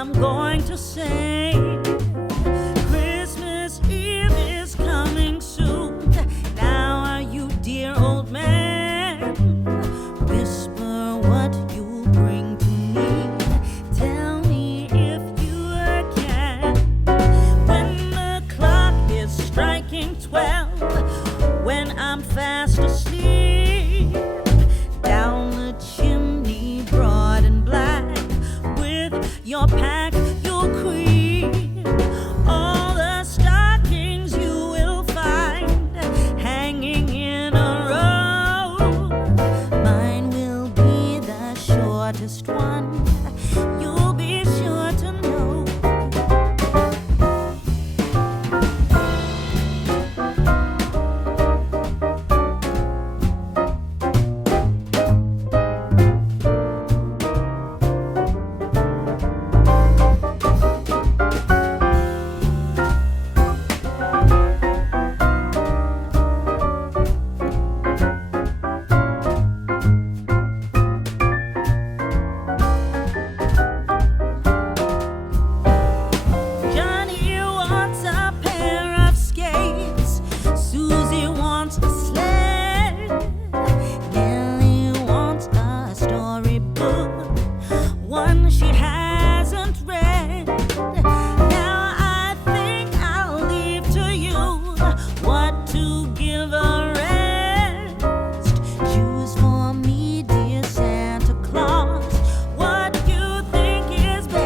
I'm going to say Christmas Eve is coming soon. Now are you, dear old man? Whisper what you bring to me. Tell me if you can. When the clock is striking 12, when I'm fast asleep, down the chimney broad and black, with your pack you'll creep. All the stockings you will find hanging in a row. Mine will be the shortest one, you'll be sure to know. Johnny wants a pair of skates, Susie wants a sled, Nellie wants a storybook, one she hasn't read. Now I think I'll leave to you what to give a rest. Choose for me, dear Santa Claus, what you think is best.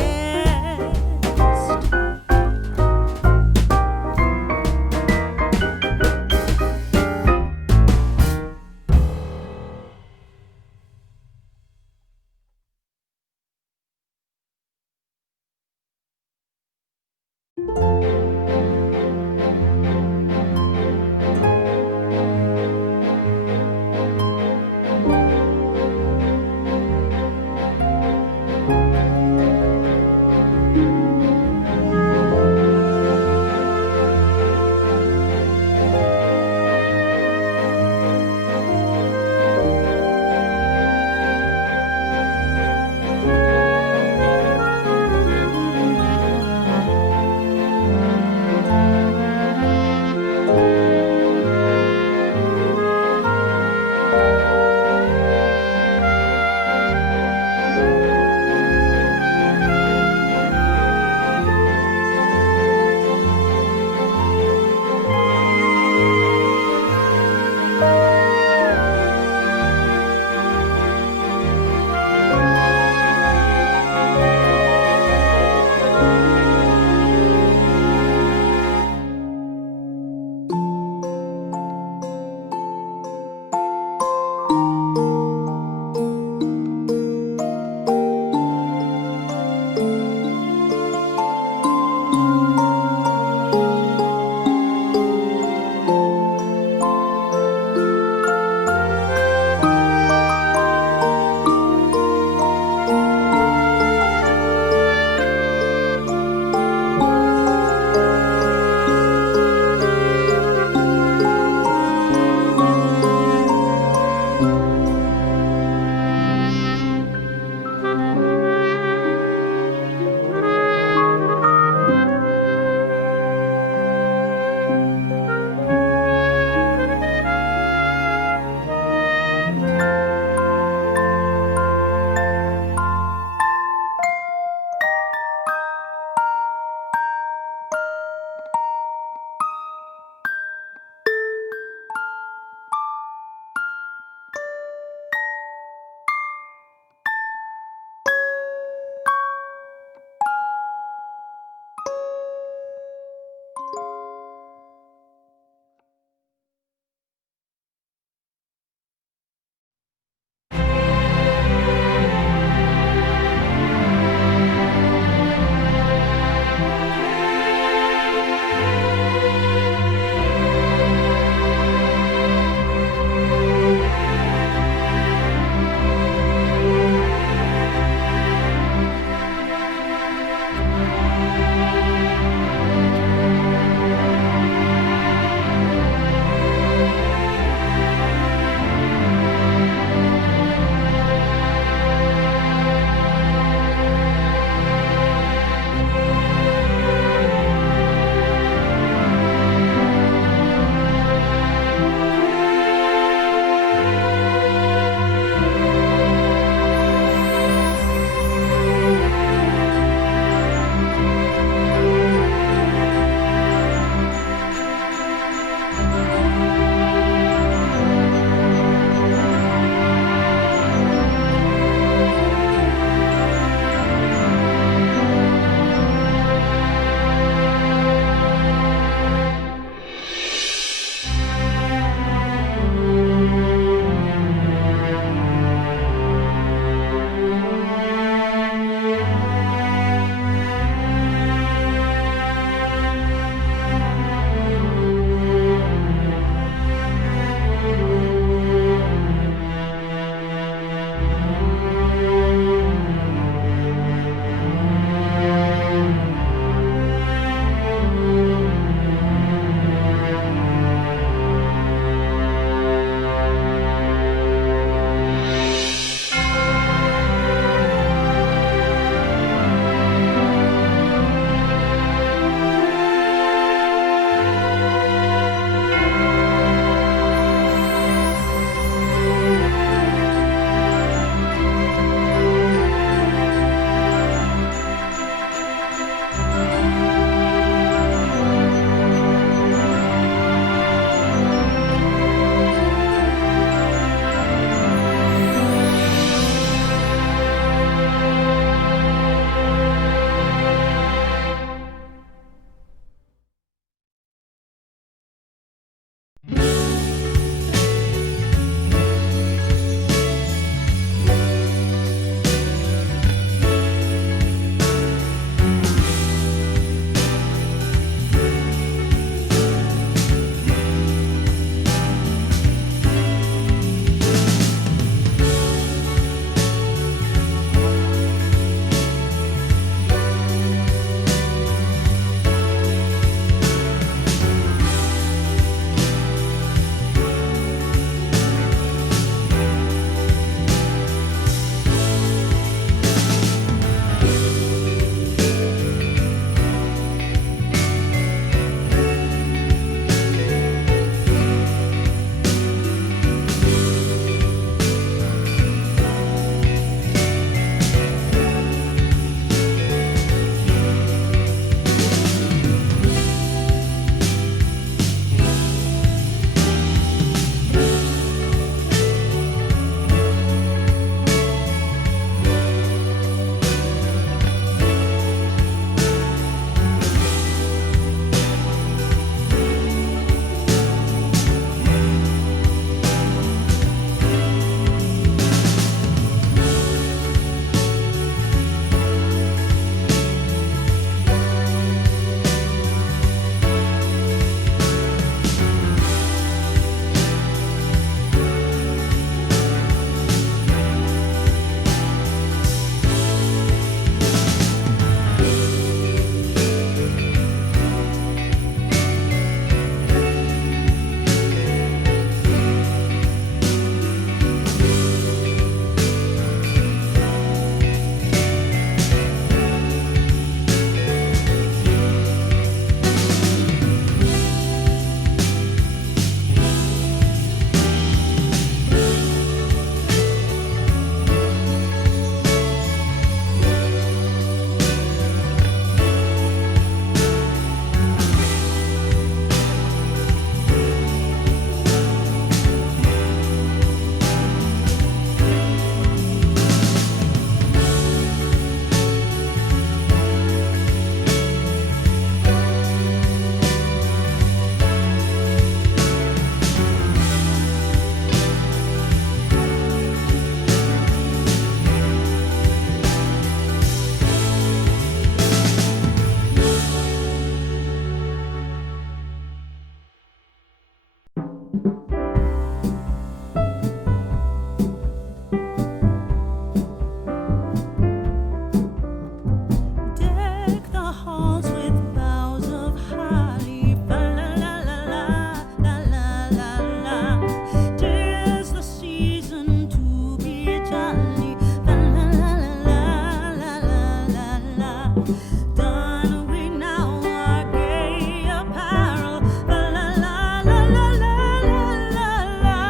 Don we now our gay apparel. La la la la la la la la.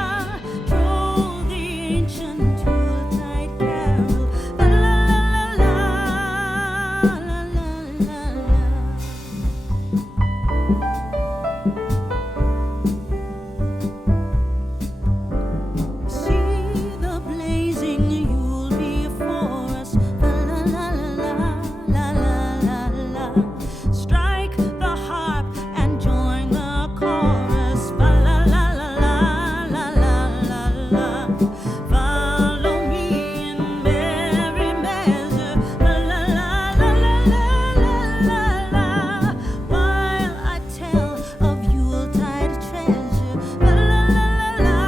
Troll the ancient Yuletide carol. La la la la la la la la. See the blazing Yule before us. La la la la la la la la. Strike the harp and join the chorus. La la la la la la la la. Follow me in merry measure. La la la la la la la la. While I tell of Yuletide treasure. La la la la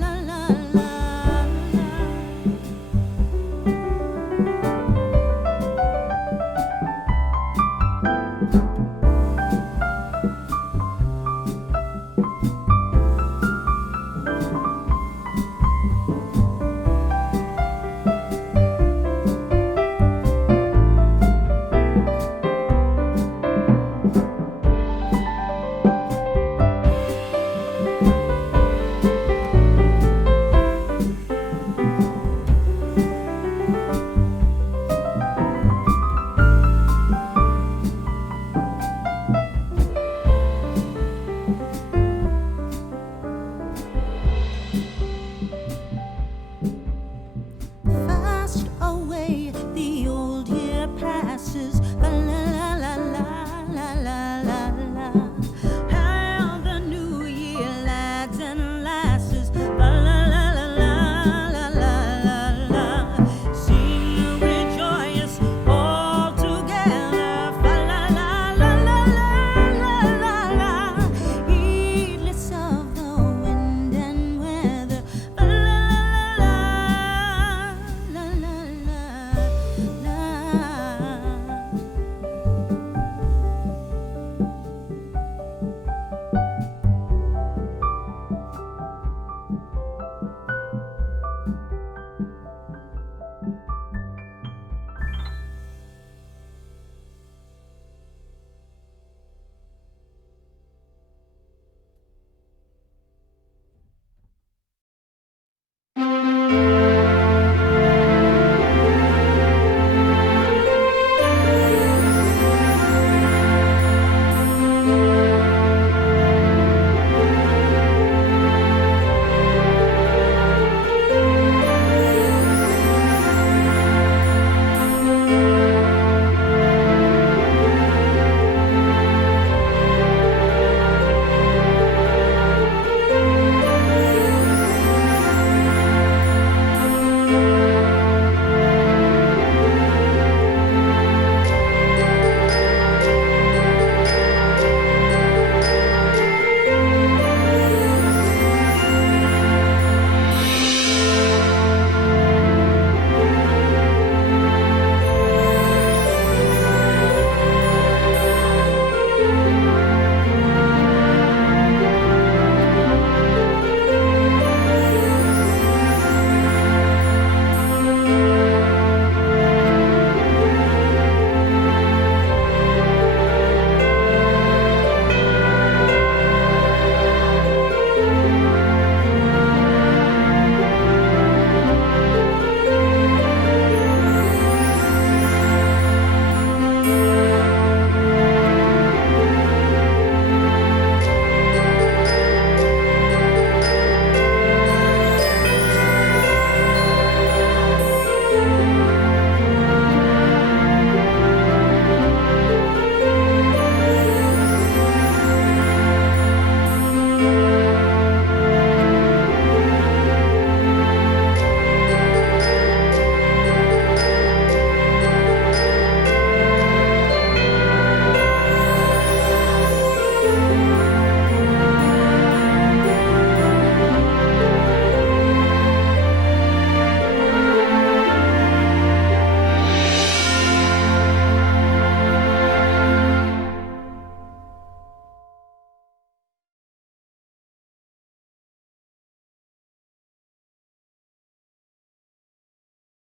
la la la. Fast away the old year passes. La la la la la la la la. Hail the new year, lads and lasses. La la la la la la la la. Sing we joyous all together. Fa la la la la la la la. Heedless of the wind and weather. La la la la la la la.